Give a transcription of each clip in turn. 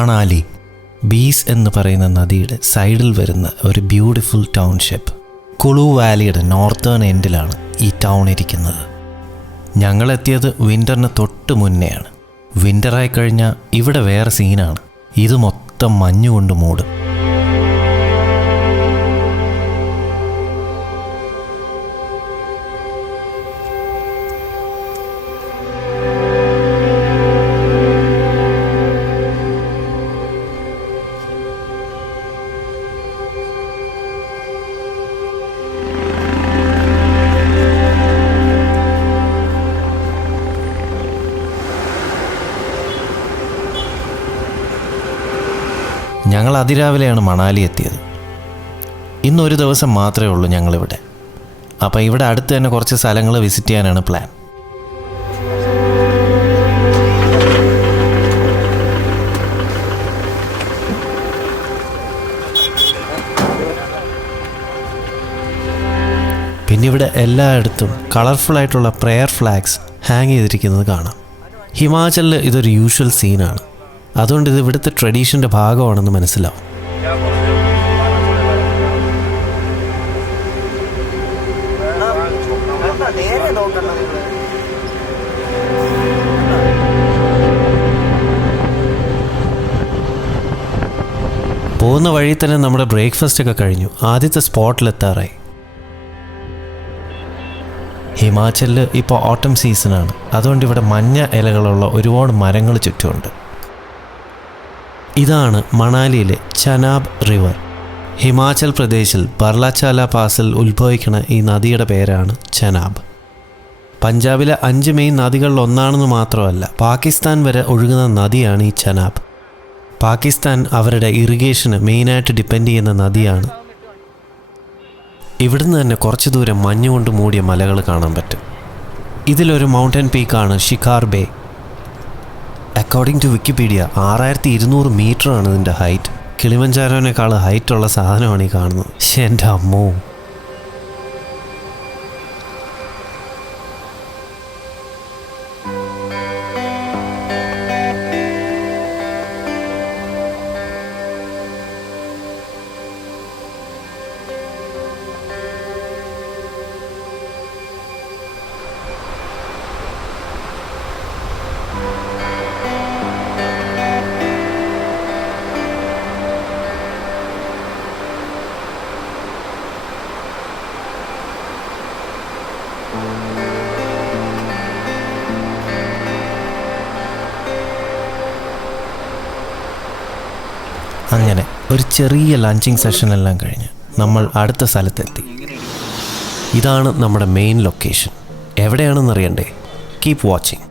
മണാലി ബീസ് എന്ന് പറയുന്ന നദിയുടെ സൈഡിൽ വരുന്ന ഒരു ബ്യൂട്ടിഫുൾ ടൗൺഷിപ്പ്. കുളു വാലിയുടെ നോർത്തേൺ എൻഡിലാണ് ഈ ടൗൺ ഇരിക്കുന്നത്. ഞങ്ങളെത്തിയത് വിൻ്ററിന് തൊട്ട് മുന്നെയാണ്. വിൻ്ററായി കഴിഞ്ഞാൽ ഇവിടെ വേറെ സീനാണ്. ഇത് മൊത്തം മഞ്ഞുകൊണ്ട് മൂടും. ഞങ്ങൾ അതിരാവിലെയാണ് മണാലി എത്തിയത്. ഇന്നൊരു ദിവസം മാത്രമേ ഉള്ളൂ ഞങ്ങളിവിടെ. അപ്പോൾ ഇവിടെ അടുത്ത് തന്നെ കുറച്ച് സ്ഥലങ്ങൾ വിസിറ്റ് ചെയ്യാനാണ് പ്ലാൻ. പിന്നെ ഇവിടെ എല്ലായിടത്തും കളർഫുള്ളായിട്ടുള്ള പ്രെയർ ഫ്ലാഗ്സ് ഹാങ് ചെയ്തിരിക്കുന്നത് കാണാം. ഹിമാചലിൽ ഇതൊരു യൂഷ്വൽ സീനാണ്. അതുകൊണ്ട് ഇത് ഇവിടുത്തെ ട്രഡീഷൻ്റെ ഭാഗമാണെന്ന് മനസ്സിലാവും. പോകുന്ന വഴി തന്നെ നമ്മുടെ ബ്രേക്ക്ഫാസ്റ്റ് ഒക്കെ കഴിഞ്ഞു. ആദ്യത്തെ സ്പോട്ടിലെത്താറായി. ഹിമാചലിൽ ഇപ്പോൾ ഓട്ടം സീസണാണ്. അതുകൊണ്ട് ഇവിടെ മഞ്ഞ ഇലകളുള്ള ഒരുപാട് മരങ്ങൾ ചുറ്റുമുണ്ട്. ഇതാണ് മണാലിയിലെ ചനാബ് റിവർ. ഹിമാചൽ പ്രദേശിൽ ബർലാചാല പാസിൽ ഉത്ഭവിക്കുന്ന ഈ നദിയുടെ പേരാണ് ചനാബ്. പഞ്ചാബിലെ 5 മെയിൻ നദികളിൽ ഒന്നാണെന്ന് മാത്രമല്ല, പാകിസ്ഥാൻ വരെ ഒഴുകുന്ന നദിയാണ് ഈ ചനാബ്. പാകിസ്ഥാൻ അവരുടെ ഇറിഗേഷന് മെയിനായിട്ട് ഡിപ്പെൻഡ് ചെയ്യുന്ന നദിയാണ്. ഇവിടുന്ന് തന്നെ കുറച്ച് ദൂരം മഞ്ഞുകൊണ്ട് മൂടിയ മലകൾ കാണാൻ പറ്റും. ഇതിലൊരു മൗണ്ടൻ പീക്കാണ് Shikhar Beh. According to Wikipedia 6200 മീറ്ററാണ് ഇതിൻ്റെ ഹൈറ്റ്. കിളിമഞ്ചാരോനേക്കാൾ ഹൈറ്റുള്ള സാധനമാണ് ഈ കാണുന്നത്. പക്ഷേ എൻ്റെ അമ്മോ, അങ്ങനെ ഒരു ചെറിയ ലഞ്ചിങ് സെഷനെല്ലാം കഴിഞ്ഞ് നമ്മൾ അടുത്ത സ്ഥലത്തെത്തി. ഇതാണ് നമ്മുടെ മെയിൻ ലൊക്കേഷൻ. എവിടെയാണെന്ന് അറിയണ്ടേ? Keep watching.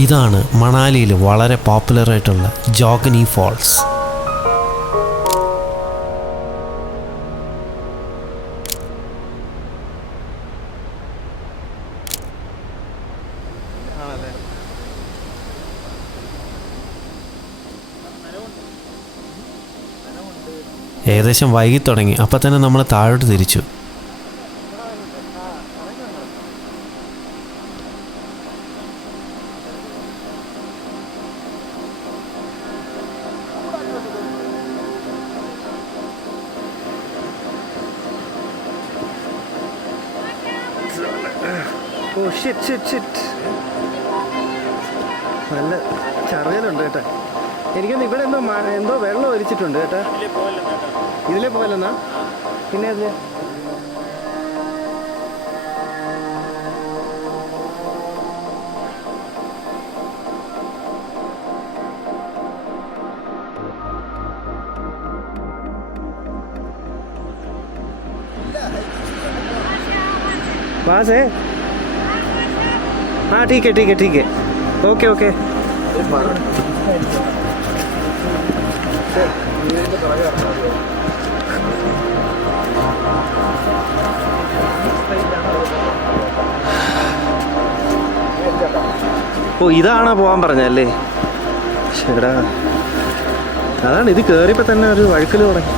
ഇതാണ് മണാലിയിൽ വളരെ പോപ്പുലറായിട്ടുള്ള ജോഗനി ഫോൾസ്. ഏകദേശം വൈകി തുടങ്ങി. അപ്പം തന്നെ നമ്മൾ താഴോട്ട് തിരിച്ചു. നല്ല ചറിയലുണ്ട് കേട്ടോ. എനിക്കൊന്ന് ഇവിടെ എന്തോ വെള്ളം ഒലിച്ചിട്ടുണ്ട് കേട്ടോ. ഇതിലേ പോയല്ലെന്നാ പിന്നെ അതില് वासे हाँ ठीक है ओके ओके ഓ ഇതാണ് പോകാൻ പറഞ്ഞല്ലേ. ശരിടാ, അതാണ് ഇത് കയറിയപ്പോൾ തന്നെ ഒരു വഴുക്കൽ തുടങ്ങി.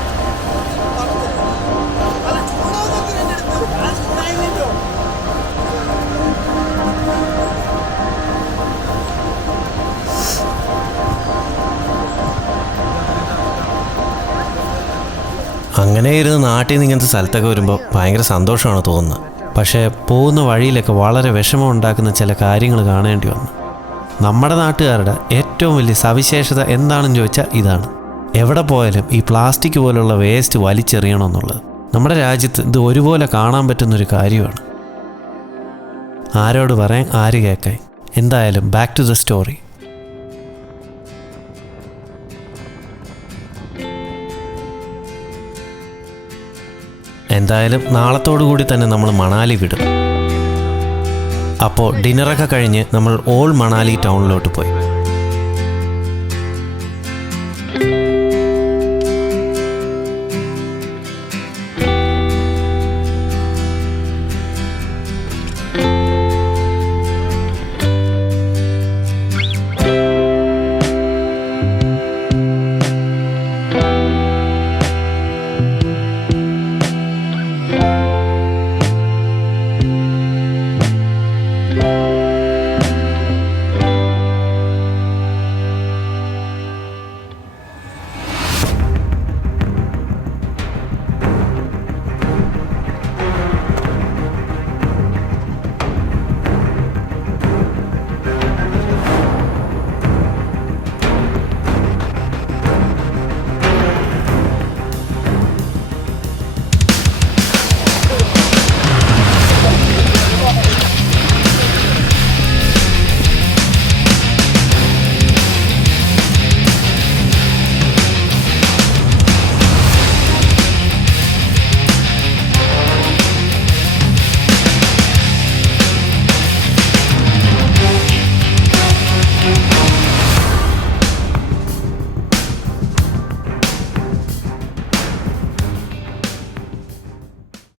അങ്ങനെ ഇരുന്ന് നാട്ടിൽ നിന്ന് ഇങ്ങനത്തെ സ്ഥലത്തൊക്കെ വരുമ്പോൾ ഭയങ്കര സന്തോഷമാണ് തോന്നുന്നത്. പക്ഷേ പോകുന്ന വഴിയിലൊക്കെ വളരെ വിഷമം ഉണ്ടാക്കുന്ന ചില കാര്യങ്ങൾ കാണേണ്ടി വന്നു. നമ്മുടെ നാട്ടുകാരുടെ ഏറ്റവും വലിയ സവിശേഷത എന്താണെന്ന് ചോദിച്ചാൽ ഇതാണ്. എവിടെ പോയാലും ഈ പ്ലാസ്റ്റിക് പോലുള്ള വേസ്റ്റ് വലിച്ചെറിയണമെന്നുള്ളത്. നമ്മുടെ രാജ്യത്ത് ഇത് ഒരുപോലെ കാണാൻ പറ്റുന്നൊരു കാര്യമാണ്. ആരോട് പറയാൻ, ആര് കേൾക്കാൻ. എന്തായാലും ബാക്ക് ടു ദ സ്റ്റോറി. എന്തായാലും നാളത്തോടു കൂടി തന്നെ നമ്മൾ മണാലി വിടും. അപ്പോൾ ഡിന്നറൊക്കെ കഴിഞ്ഞ് നമ്മൾ ഓൾഡ് മണാലി ടൗണിലോട്ട് പോയി.